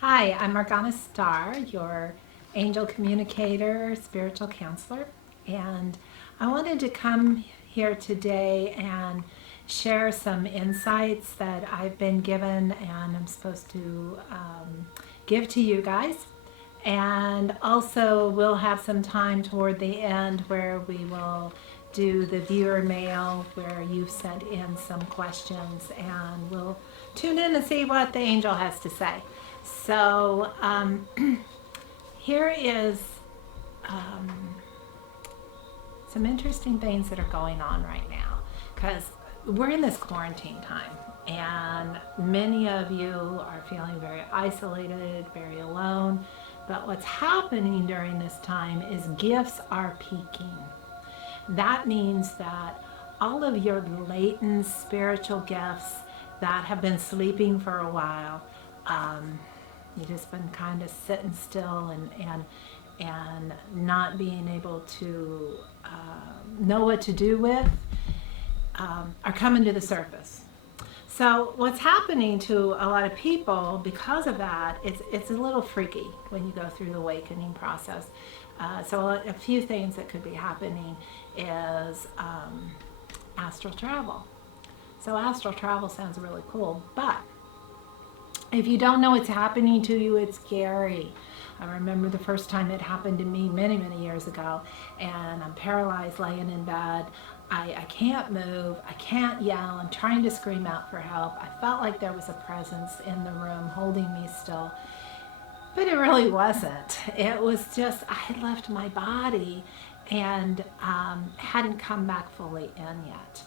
Hi, I'm Morgana Starr, your angel communicator, spiritual counselor, and I wanted to come here today and share some insights that I've been given and I'm supposed to give to you guys. And also, we'll have some time toward the end where we will do the viewer mail where you've sent in some questions, and we'll tune in and see what the angel has to say. So, here is um, some interesting things that are going on right now because we're in this quarantine time, and many of you are feeling very isolated, very alone. But what's happening during this time is gifts are peaking. That means that all of your latent spiritual gifts that have been sleeping for a while, um, you've just been kind of sitting still and not being able to know what to do with, are coming to the surface. So what's happening to a lot of people because of that, it's a little freaky when you go through the awakening process. So a few things that could be happening is astral travel. So astral travel sounds really cool, but if you don't know what's happening to you, it's scary. I remember the first time it happened to me many, many years ago, and I'm paralyzed laying in bed. I can't move, I can't yell, I'm trying to scream out for help. I felt like there was a presence in the room holding me still, but it really wasn't. It was just, I had left my body and hadn't come back fully in yet.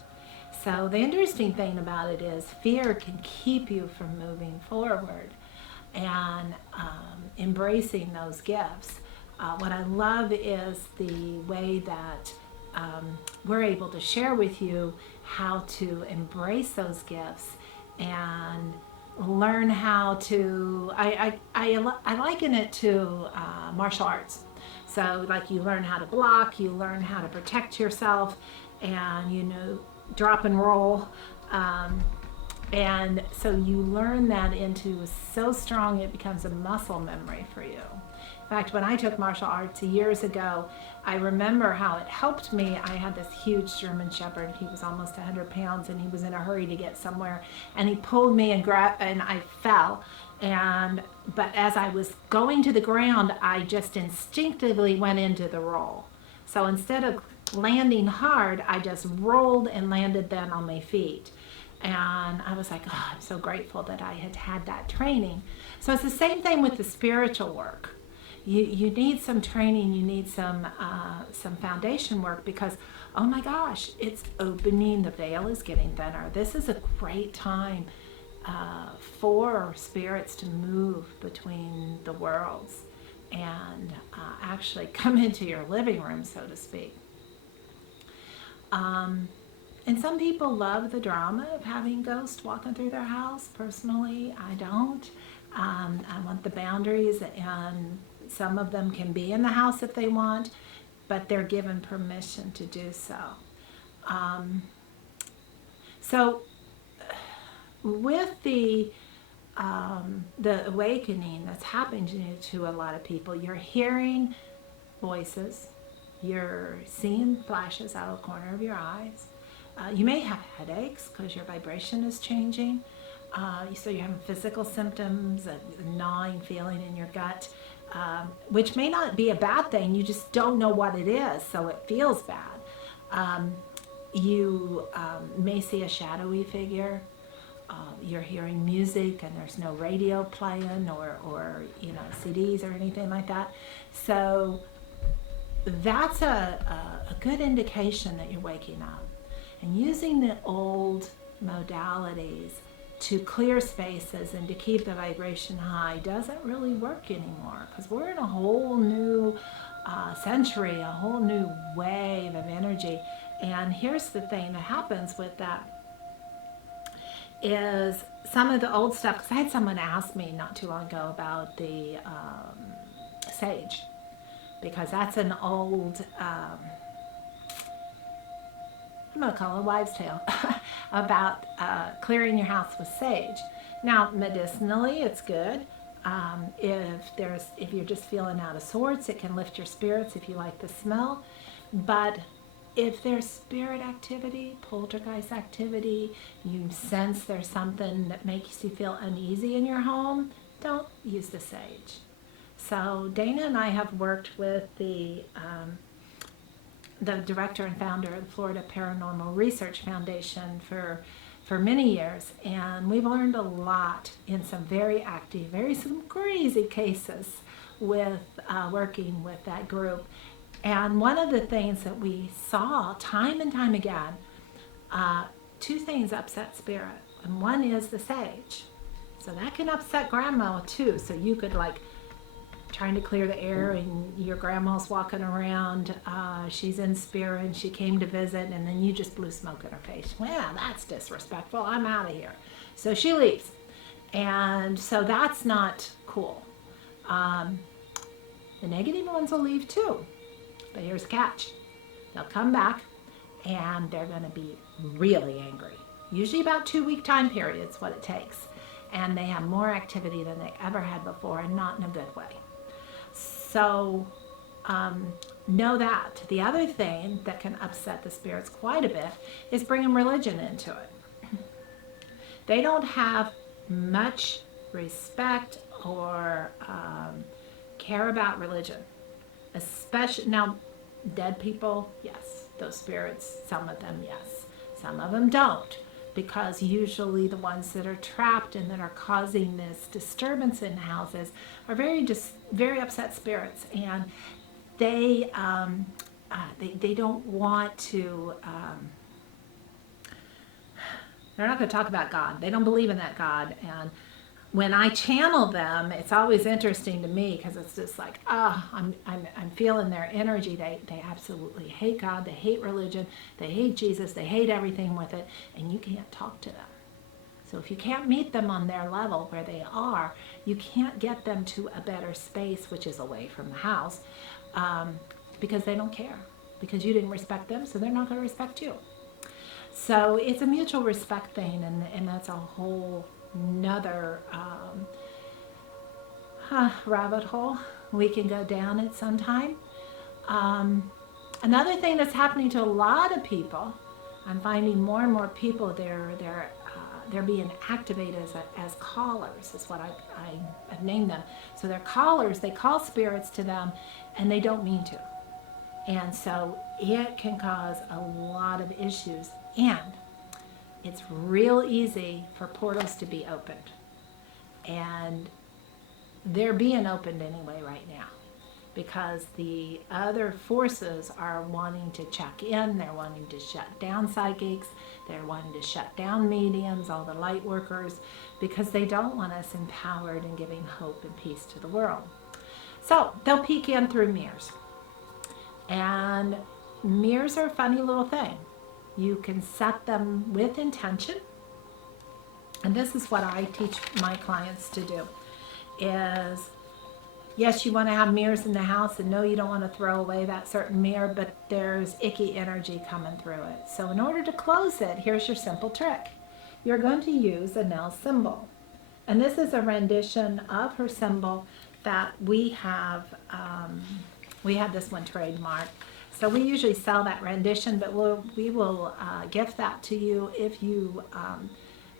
So the interesting thing about it is fear can keep you from moving forward and embracing those gifts. What I love is the way that we're able to share with you how to embrace those gifts and learn how to. I liken it to martial arts. So, like, you learn how to block, you learn how to protect yourself, and drop and roll. Um, and so you learn that into so strong it becomes a muscle memory for you. In fact, when I took martial arts years ago, I remember how it helped me. I had this huge German Shepherd. He was almost 100 pounds, and he was in a hurry to get somewhere. And he pulled me and and I fell. But as I was going to the ground, I just instinctively went into the roll. So instead of landing hard, I just rolled and landed then on my feet. And I was like, oh, I'm so grateful that I had had that training. So it's the same thing with the spiritual work. You need some training, you need some foundation work because, oh my gosh, it's opening, the veil is getting thinner. This is a great time for spirits to move between the worlds and actually come into your living room, so to speak. Um, and some people love the drama of having ghosts walking through their house. Personally, I don't. I want the boundaries, and some of them can be in the house if they want, but they're given permission to do so. Um, so, with the awakening that's happening to a lot of people, you're hearing voices, you're seeing flashes out of the corner of your eyes. You may have headaches because your vibration is changing. So you're having physical symptoms, a gnawing feeling in your gut, which may not be a bad thing. You just don't know what it is, so it feels bad. Um, you may see a shadowy figure. You're hearing music and there's no radio playing or CDs or anything like that. So that's a good indication that you're waking up. And using the old modalities to clear spaces and to keep the vibration high doesn't really work anymore because we're in a whole new century, a whole new wave of energy. And here's the thing that happens with that is some of the old stuff, because I had someone ask me not too long ago about the sage, because that's an old I'm going to call it a wives' tale about clearing your house with sage. Now, medicinally, it's good. If you're just feeling out of sorts, it can lift your spirits if you like the smell. But if there's spirit activity, poltergeist activity, you sense there's something that makes you feel uneasy in your home, don't use the sage. So Dana and I have worked with the director and founder of the Florida Paranormal Research Foundation for many years, and we've learned a lot in some very active, some crazy cases with working with that group. And one of the things that we saw time and time again, two things upset spirit, and one is the sage. So that can upset grandma too. So you could like trying to clear the air and your grandma's walking around, she's in spirit and she came to visit, and then you just blew smoke in her face. Well, that's disrespectful, I'm out of here. So she leaves, and so that's not cool. The negative ones will leave too, but here's the catch. They'll come back and they're going to be really angry. Usually about 2-week time period's what it takes, and they have more activity than they ever had before, and not in a good way. So know that. The other thing that can upset the spirits quite a bit is bringing religion into it. They don't have much respect or care about religion. Especially, now, dead people, yes. Those spirits, some of them, yes. Some of them don't. Because usually the ones that are trapped and that are causing this disturbance in houses are very upset spirits, and they don't want to. They're not going to talk about God. They don't believe in that God, and when I channel them, it's always interesting to me because it's just like, I'm feeling their energy. They absolutely hate God. They hate religion. They hate Jesus. They hate everything with it, and you can't talk to them. So if you can't meet them on their level where they are, you can't get them to a better space, which is away from the house, because they don't care. Because you didn't respect them, so they're not going to respect you. So it's a mutual respect thing, and that's a whole another rabbit hole we can go down at some time. Another thing that's happening to a lot of people, I'm finding more and more people, they're being activated as callers, is what I've named them. So they're callers, they call spirits to them, and they don't mean to. And so it can cause a lot of issues, and it's real easy for portals to be opened. And they're being opened anyway right now because the other forces are wanting to check in, they're wanting to shut down psychics, they're wanting to shut down mediums, all the light workers, because they don't want us empowered and giving hope and peace to the world. So they'll peek in through mirrors. And mirrors are a funny little thing. You can set them with intention. And this is what I teach my clients to do is, yes, you want to have mirrors in the house, and no, you don't want to throw away that certain mirror, but there's icky energy coming through it. So in order to close it, here's your simple trick. You're going to use a Nell symbol. And this is a rendition of her symbol that we have this one trademarked. So we usually sell that rendition, but we will gift that to you if you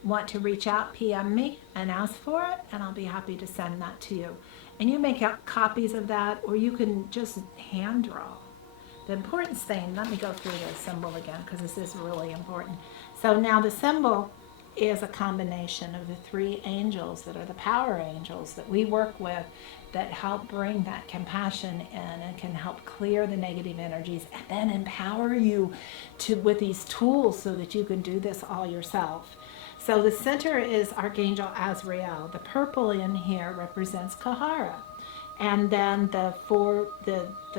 want to reach out, PM me and ask for it, and I'll be happy to send that to you. And you make out copies of that, or you can just hand draw. The important thing, let me go through the symbol again because this is really important. So now the symbol is a combination of the 3 angels that are the power angels that we work with that help bring that compassion in and can help clear the negative energies and then empower you with these tools so that you can do this all yourself. So the center is Archangel Azrael. The purple in here represents Kahara. And then the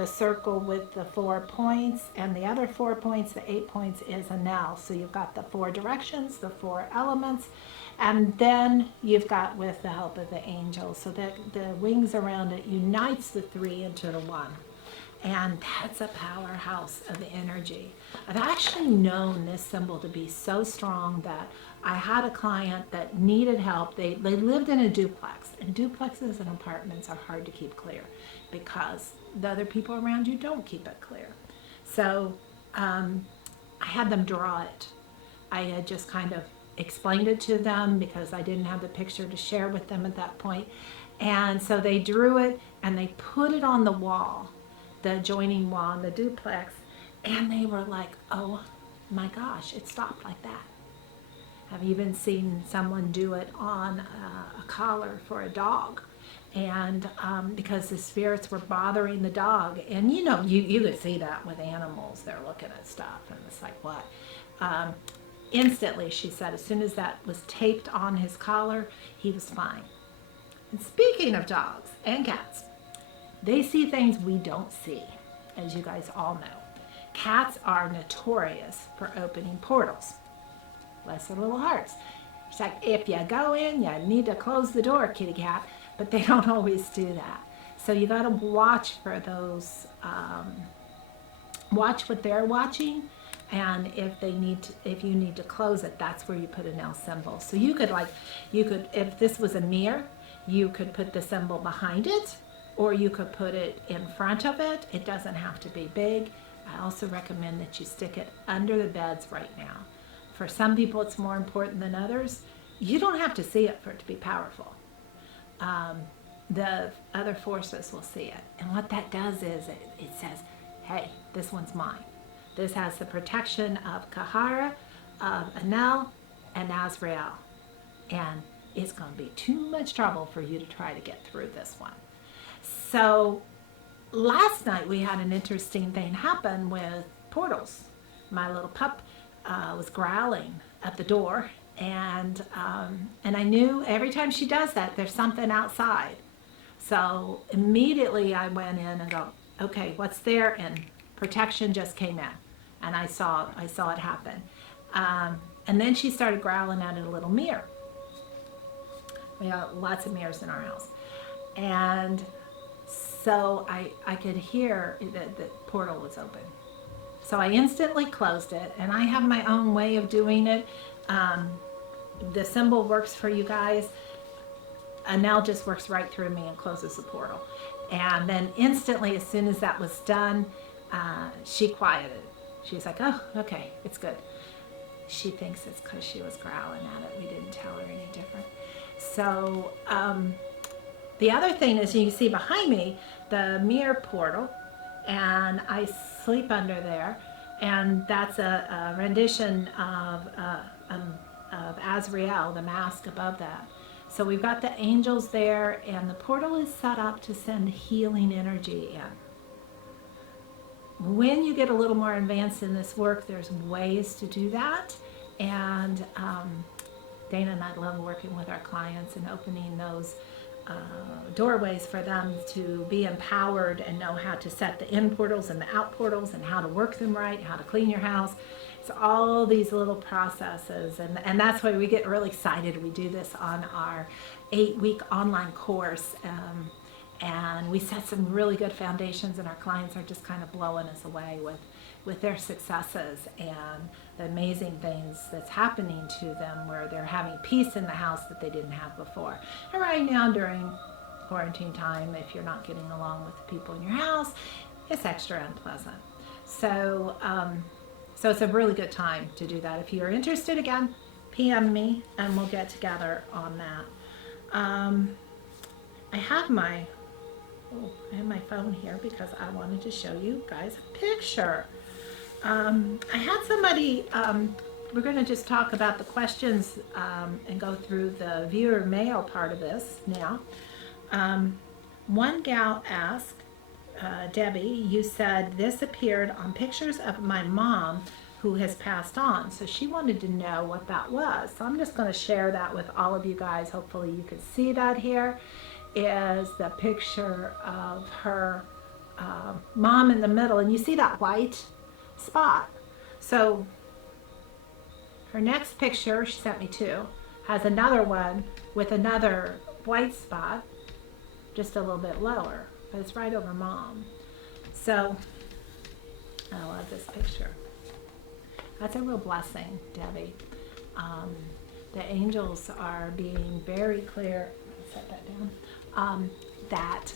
circle with the 4 points, and the other 4 points, the 8 points, is Anel. So you've got the 4 directions, the 4 elements, and then you've got, with the help of the angels, so that the wings around it unites the 3 into the 1. And that's a powerhouse of energy. I've actually known this symbol to be so strong that I had a client that needed help. They lived in a duplex, and duplexes and apartments are hard to keep clear because the other people around you don't keep it clear. So I had them draw it. I had just kind of explained it to them because I didn't have the picture to share with them at that point. And so they drew it and they put it on the wall, the adjoining wall in the duplex, and they were like, oh my gosh, it stopped like that. I've even seen someone do it on a collar for a dog. And because the spirits were bothering the dog. And you know, you could see that with animals. They're looking at stuff and it's like, what? Instantly, she said, as soon as that was taped on his collar, he was fine. And speaking of dogs and cats, they see things we don't see, as you guys all know. Cats are notorious for opening portals. Bless their little hearts. It's like, if you go in, you need to close the door, kitty cat. But they don't always do that. So you got to watch for those, watch what they're watching. And if you need to close it, that's where you put an L symbol. So you could, if this was a mirror, you could put the symbol behind it, or you could put it in front of it. It doesn't have to be big. I also recommend that you stick it under the beds right now. For some people, it's more important than others. You don't have to see it for it to be powerful. The other forces will see it. And what that does is it says, hey, this one's mine. This has the protection of Kahara, of Anel, and Azrael. And it's going to be too much trouble for you to try to get through this one. So last night we had an interesting thing happen with portals. My little pup was growling at the door, and I knew every time she does that, there's something outside. So immediately I went in and go, okay, what's there? And protection just came in, and I saw it happen. And then she started growling at a little mirror. We have lots of mirrors in our house, and so I could hear that the portal was open. So I instantly closed it, and I have my own way of doing it. The symbol works for you guys. Anel just works right through me and closes the portal. And then instantly, as soon as that was done, she quieted. She's like, oh, okay, it's good. She thinks it's because she was growling at it. We didn't tell her any different. So the other thing is, you see behind me, the mirror portal, and I sleep under there, and that's a rendition of Azrael, the mask above that. So we've got the angels there, and the portal is set up to send healing energy in. When you get a little more advanced in this work, there's ways to do that, and Dana and I love working with our clients and opening those doorways for them to be empowered and know how to set the in portals and the out portals and how to work them right, how to clean your house. It's all these little processes, and that's why we get really excited. We do this on our 8-week online course, and we set some really good foundations, and our clients are just kind of blowing us away with their successes and the amazing things that's happening to them, where they're having peace in the house that they didn't have before. And right now during quarantine time, if you're not getting along with the people in your house, it's extra unpleasant. So so it's a really good time to do that. If you're interested, again, PM me and we'll get together on that. I have my phone here because I wanted to show you guys a picture. I had somebody, we're going to just talk about the questions and go through the viewer mail part of this now. One gal asked, Debbie, you said this appeared on pictures of my mom who has passed on. So she wanted to know what that was. So I'm just going to share that with all of you guys. Hopefully you can see that here. Is the picture of her mom in the middle, and you see that white spot. So her next picture, she sent me two, has another one with another white spot, just a little bit lower, but it's right over mom. So I love this picture. That's a real blessing, Debbie. the angels are being very clear. Set that down. That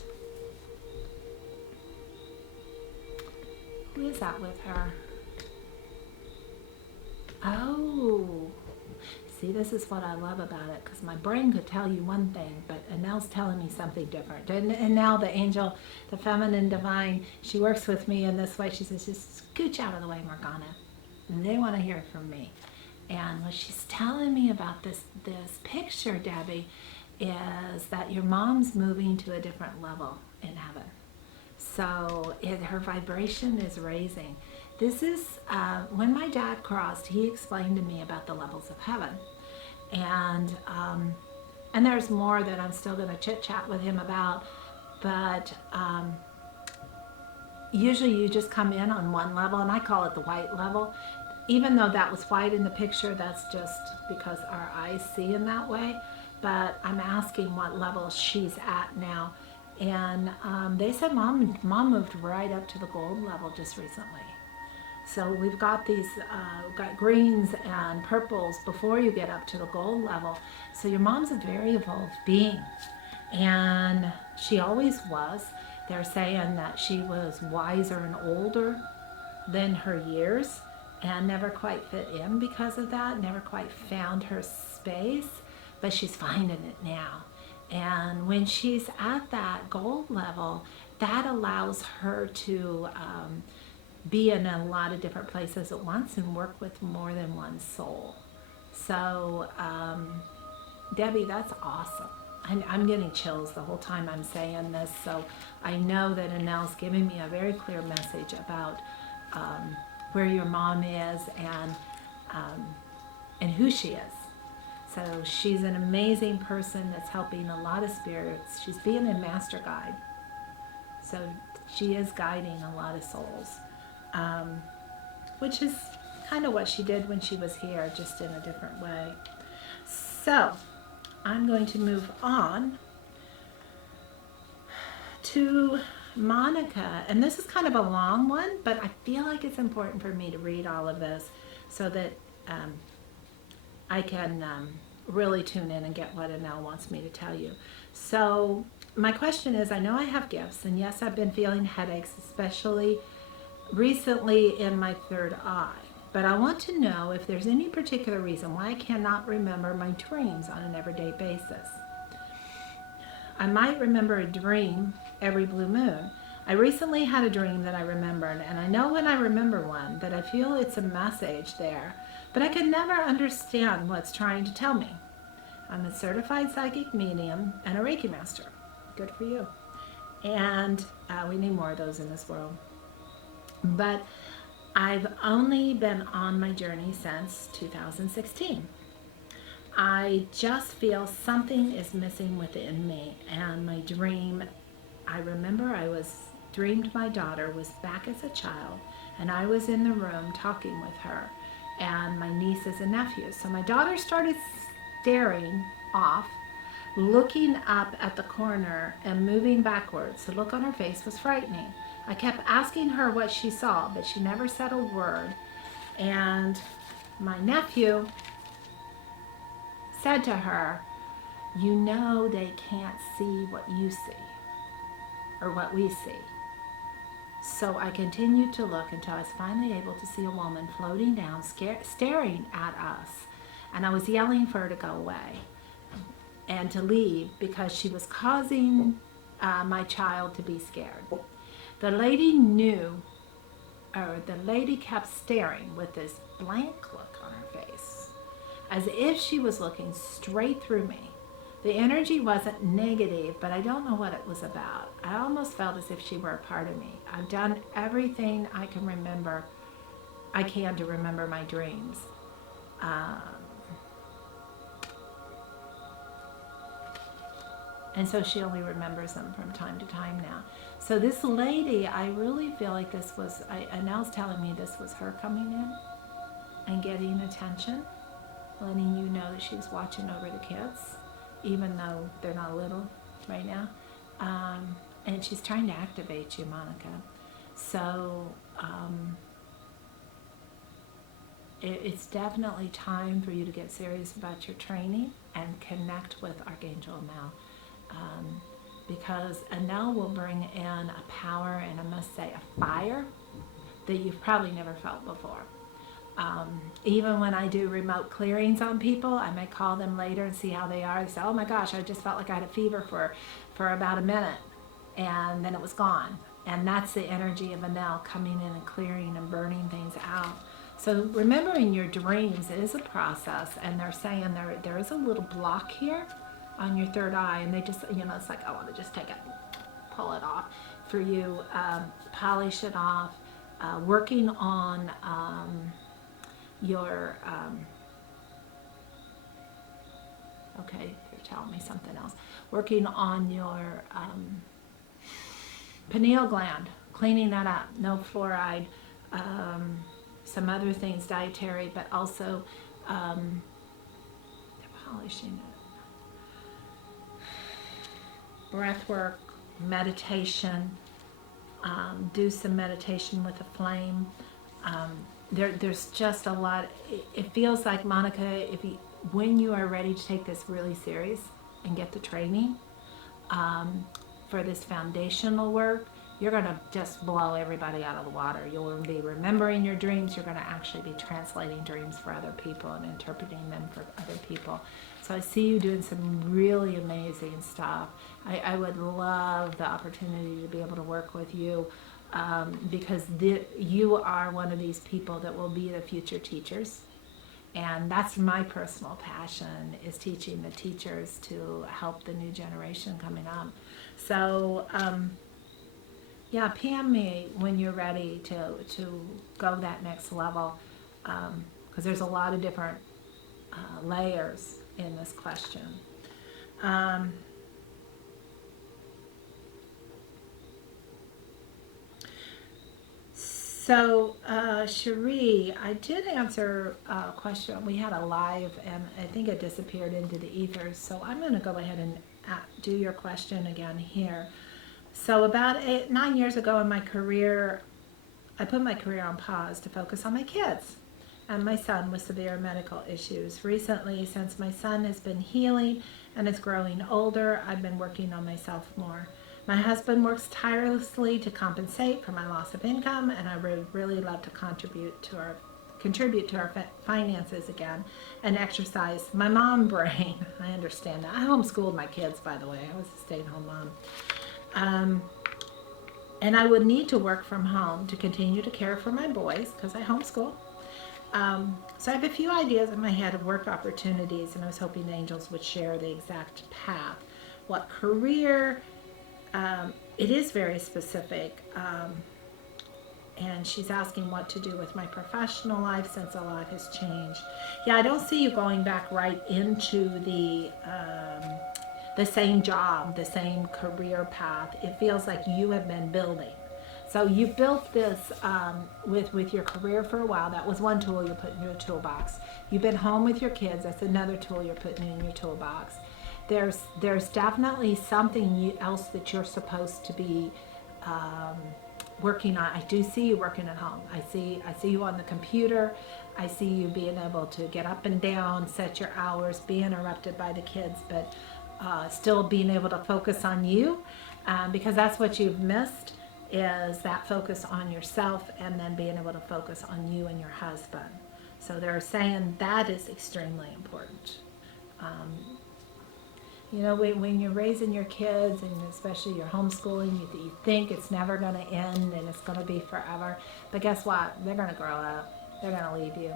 who is that with her? Oh, see, this is what I love about it, because my brain could tell you one thing, but Annelle's telling me something different. And now the angel, the feminine divine, she works with me in this way. She says, just scooch out of the way, Morgana. And they want to hear from me. And what she's telling me about this picture, Debbie, is that your mom's moving to a different level in heaven. So her vibration is raising. This is, when my dad crossed, he explained to me about the levels of heaven. And there's more that I'm still going to chit-chat with him about. But usually you just come in on one level, and I call it the white level. Even though that was white in the picture, that's just because our eyes see in that way. But I'm asking what level she's at now. And they said mom moved right up to the gold level just recently. So we've got these, we've got greens and purples before you get up to the gold level. So your mom's a very evolved being. And she always was. They're saying that she was wiser and older than her years and never quite fit in because of that, never quite found her space, but she's finding it now. And when she's at that gold level, that allows her to be in a lot of different places at once and work with more than one soul. So, Debbie, that's awesome. I'm getting chills the whole time I'm saying this, so I know that Annelle's giving me a very clear message about where your mom is and who she is. So she's an amazing person that's helping a lot of spirits. She's being a master guide. So she is guiding a lot of souls, which is kind of what she did when she was here, just in a different way. So I'm going to move on to Monica. And this is kind of a long one, but I feel like it's important for me to read all of this so that I can really tune in and get what Annelle wants me to tell you. So my question is, I know I have gifts, and yes, I've been feeling headaches, especially recently in my third eye. But I want to know if there's any particular reason why I cannot remember my dreams on an everyday basis. I might remember a dream every blue moon. I recently had a dream that I remembered, and I know when I remember one that I feel it's a message there, but I can never understand what's trying to tell me. I'm a certified psychic medium and a Reiki master. Good for you. And we need more of those in this world. But I've only been on my journey since 2016. I just feel something is missing within me, and my dream, I remember dreamed my daughter was back as a child, and I was in the room talking with her and my nieces and nephews. So my daughter started staring off, looking up at the corner and moving backwards. The look on her face was frightening. I kept asking her what she saw, but she never said a word. And my nephew said to her, "You know they can't see what you see, or what we see." So I continued to look until I was finally able to see a woman floating down, staring at us. And I was yelling for her to go away and to leave because she was causing my child to be scared. The lady kept staring with this blank look on her face, as if she was looking straight through me. The energy wasn't negative, but I don't know what it was about. I almost felt as if she were a part of me. I've done everything I can to remember my dreams. And so she only remembers them from time to time now. So this lady, I really feel like this was, Annelle's telling me this was her coming in and getting attention, letting you know that she was watching over the kids, even though they're not little right now. And she's trying to activate you, Monica. So it's definitely time for you to get serious about your training and connect with Archangel Mel. Because Anel will bring in a power and, I must say, a fire that you've probably never felt before. Even when I do remote clearings on people, I may call them later and see how they are. They say, oh my gosh, I just felt like I had a fever for about a minute, and then it was gone. And that's the energy of Anel coming in and clearing and burning things out. So remembering your dreams is a process, and they're saying there is a little block here on your third eye, and they just, it's like, I want to just take it, pull it off for you, polish it off, working on your, okay, you're telling me something else, working on your pineal gland, cleaning that up, no fluoride, some other things, dietary, but also polishing it. Breath work, meditation, do some meditation with a flame. There's just a lot. It feels like, Monica, when you are ready to take this really serious and get the training for this foundational work, you're going to just blow everybody out of the water. You'll be remembering your dreams. You're going to actually be translating dreams for other people and interpreting them for other people. So I see you doing some really amazing stuff. I would love the opportunity to be able to work with you, because you are one of these people that will be the future teachers. And that's my personal passion, is teaching the teachers to help the new generation coming up. So, yeah, PM me when you're ready to go that next level, because there's a lot of different layers in this question. So, Cherie, I did answer a question. We had a live, and I think it disappeared into the ethers. So I'm going to go ahead and do your question again here. So about 9 years ago in my career, I put my career on pause to focus on my kids and my son with severe medical issues. Recently, since my son has been healing and is growing older, I've been working on myself more. My husband works tirelessly to compensate for my loss of income, and I would really love to contribute to our finances again and exercise my mom brain. I understand that. I homeschooled my kids, by the way. I was a stay-at-home mom. And I would need to work from home to continue to care for my boys because I homeschool. So I have a few ideas in my head of work opportunities, and I was hoping the angels would share the exact path. What career? It is very specific. And she's asking what to do with my professional life since a lot has changed. Yeah, I don't see you going back right into the same job, the same career path. It feels like you have been building. So you built this with your career for a while. That was one tool you're putting in your toolbox. You've been home with your kids. That's another tool you're putting in your toolbox. There's definitely something else that you're supposed to be working on. I do see you working at home. I see you on the computer. I see you being able to get up and down, set your hours, be interrupted by the kids, but still being able to focus on you, because that's what you've missed, is that focus on yourself and then being able to focus on you and your husband. So they're saying that is extremely important. When you're raising your kids, and especially you're homeschooling, you think it's never going to end and it's going to be forever. But guess what? They're going to grow up. They're going to leave you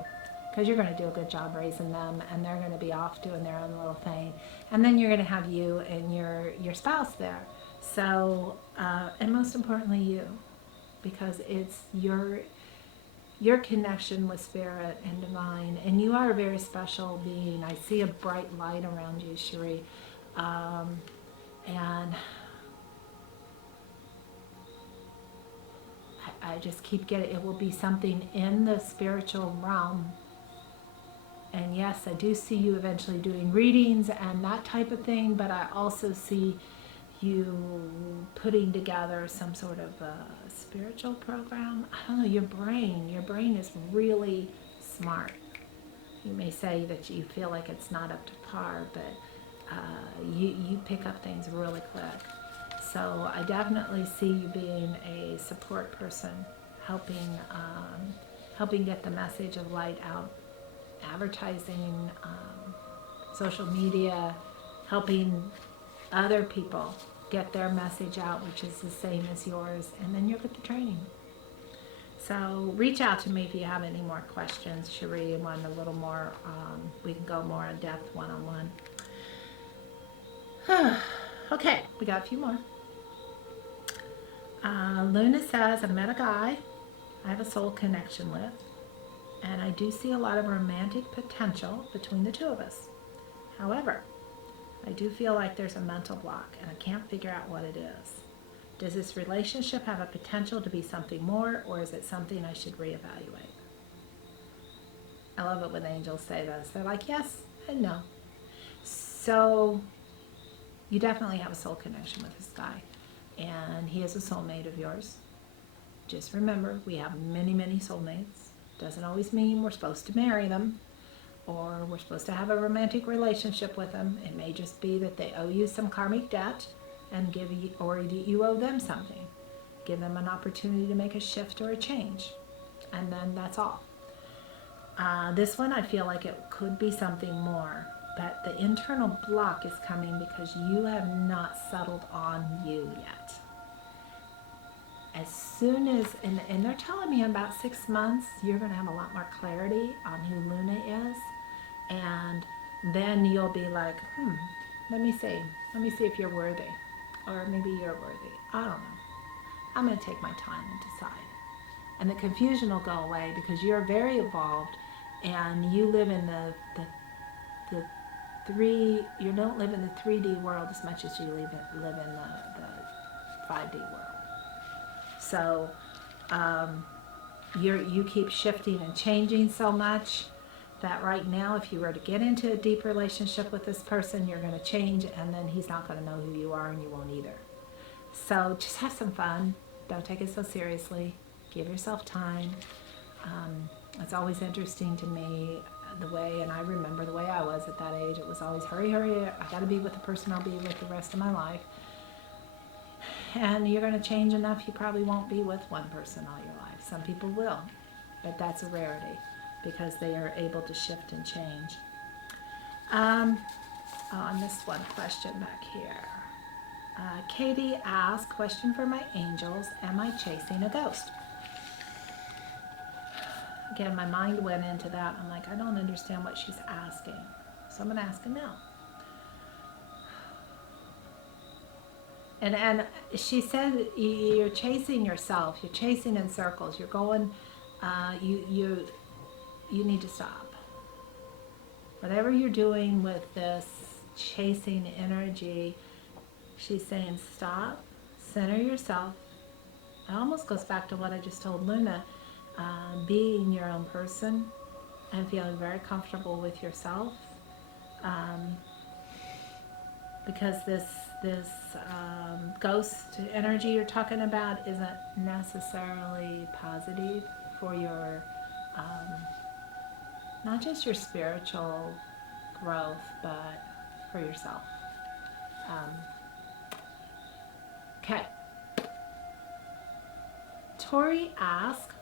because you're going to do a good job raising them, and they're going to be off doing their own little thing. And then you're going to have you and your spouse there. So, and most importantly, you, because it's your connection with spirit and divine, and you are a very special being. I see a bright light around you, Cherie. And I just keep getting, it will be something in the spiritual realm. And yes, I do see you eventually doing readings and that type of thing, but I also see you putting together some sort of a spiritual program. I don't know, your brain is really smart. You may say that you feel like it's not up to par, but you pick up things really quick. So I definitely see you being a support person, helping get the message of light out, advertising, social media, helping other people get their message out, which is the same as yours, and then you'll get the training. So reach out to me if you have any more questions. Cherie, want a little more, we can go more in depth one-on-one. Okay, we got a few more. Luna says, I met a guy I have a soul connection with, and I do see a lot of romantic potential between the two of us. However, I do feel like there's a mental block, and I can't figure out what it is. Does this relationship have a potential to be something more, or is it something I should reevaluate? I love it when angels say this. They're like, yes and no. So you definitely have a soul connection with this guy, and he is a soulmate of yours. Just remember, we have many, many soulmates. Doesn't always mean we're supposed to marry them, or we're supposed to have a romantic relationship with them. It may just be that they owe you some karmic debt, and give you, or you owe them something. Give them an opportunity to make a shift or a change, and then that's all. This one, I feel like it could be something more, but the internal block is coming because you have not settled on you yet. As soon as, and they're telling me in about 6 months, you're going to have a lot more clarity on who Luna is, and then you'll be like, let me see if you're worthy, or maybe you're worthy. I don't know. I'm going to take my time and decide. And the confusion will go away because you're very evolved, and you live in the you don't live in the 3D world as much as you live in the 5D world. So you keep shifting and changing so much that right now, if you were to get into a deep relationship with this person, you're going to change, and then he's not going to know who you are, and you won't either. So just have some fun. Don't take it so seriously. Give yourself time. It's always interesting to me the way, and I remember the way I was at that age. It was always hurry, I got to be with the person I'll be with the rest of my life. And you're going to change enough, you probably won't be with one person all your life. Some people will, but that's a rarity because they are able to shift and change. I missed one question back here. Katie asked, question for my angels, am I chasing a ghost? Again, my mind went into that. I'm like, I don't understand what she's asking. So I'm going to ask him now. And she said you're chasing yourself. You're chasing in circles. You're going, you need to stop. Whatever you're doing with this chasing energy, she's saying stop, center yourself. It almost goes back to what I just told Luna. Being your own person and feeling very comfortable with yourself, because this ghost energy you're talking about isn't necessarily positive for your not just your spiritual growth, but for yourself. Okay. Tori asks,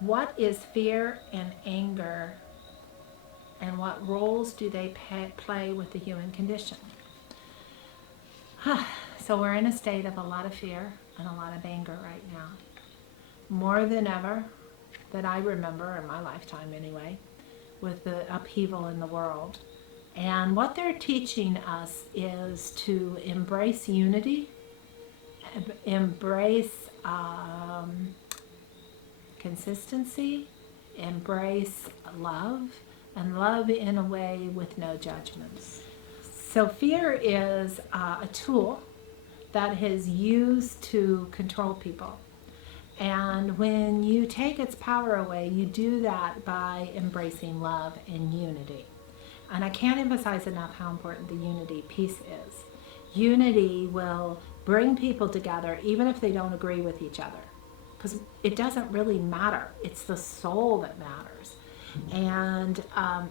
what is fear and anger, and what roles do they play with the human condition? So we're in a state of a lot of fear and a lot of anger right now. More than ever that I remember in my lifetime anyway, with the upheaval in the world. And what they're teaching us is to embrace unity, embrace consistency, embrace love, and love in a way with no judgments. So fear is a tool that is used to control people. And when you take its power away, you do that by embracing love and unity. And I can't emphasize enough how important the unity piece is. Unity will bring people together even if they don't agree with each other. Because it doesn't really matter. It's the soul that matters. And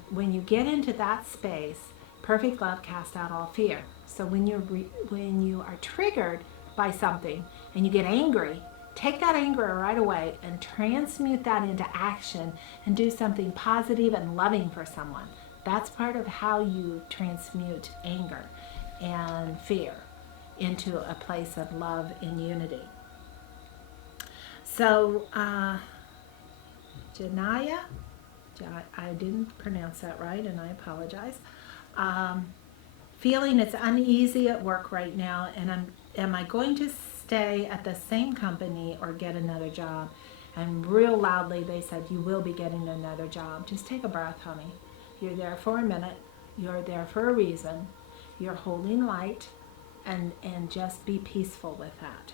when you get into that space, perfect love casts out all fear. So when you are triggered by something and you get angry, take that anger right away and transmute that into action and do something positive and loving for someone. That's part of how you transmute anger and fear into a place of love and unity. So, Janaya, I didn't pronounce that right and I apologize. Um, Feeling it's uneasy at work right now, and am I going to stay at the same company or get another job? And real loudly they said, you will be getting another job. Just take a breath, honey. You're there for a minute. You're there for a reason. You're holding light, and just be peaceful with that.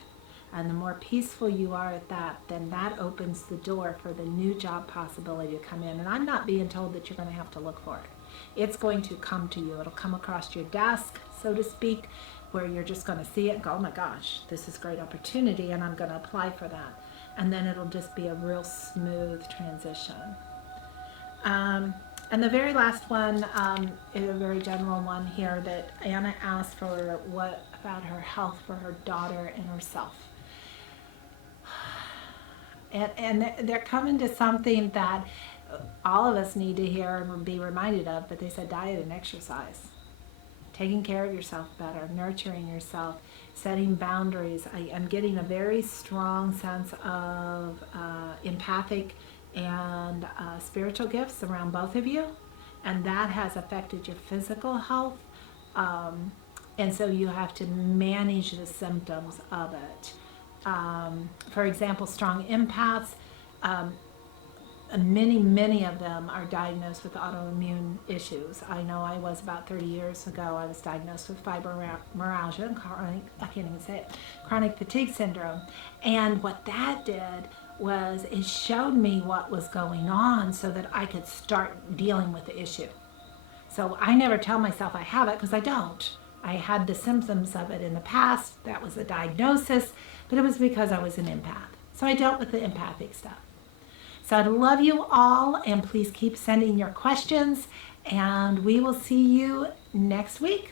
And the more peaceful you are at that, then that opens the door for the new job possibility to come in. And I'm not being told that you're going to have to look for it. It's going to come to you. It'll come across your desk, so to speak, where you're just going to see it and go, oh my gosh, this is a great opportunity, and I'm going to apply for that. And then it'll just be a real smooth transition. And the very last one is a very general one here that Anna asked for, what about her health for her daughter and herself. And they're coming to something that all of us need to hear and be reminded of, but they said diet and exercise. Taking care of yourself better, nurturing yourself, setting boundaries. I'm getting a very strong sense of empathic and spiritual gifts around both of you, and that has affected your physical health. And so you have to manage the symptoms of it. For example, strong empaths, many of them are diagnosed with autoimmune issues. I know I was about 30 years ago. I was diagnosed with fibromyalgia and chronic fatigue syndrome. And what that did was it showed me what was going on so that I could start dealing with the issue. So I never tell myself I have it, because I don't. I had the symptoms of it in the past. That was a diagnosis, but it was because I was an empath. So I dealt with the empathic stuff. So I love you all, and please keep sending your questions, and we will see you next week.